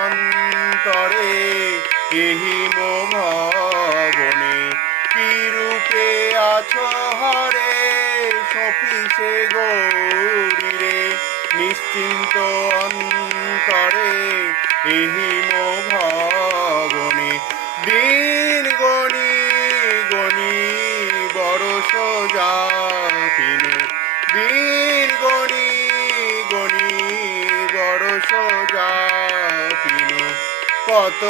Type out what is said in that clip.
অন্তরে এহিম ভবনে কি রূপে আছো হরে সপিসে গৌরীরে নিশ্চিন্ত অন্তরে এহিম ভবনে দিন গণি গণি বরষ যাপিনু দিন গণি গণি বরষ যাপিনু কত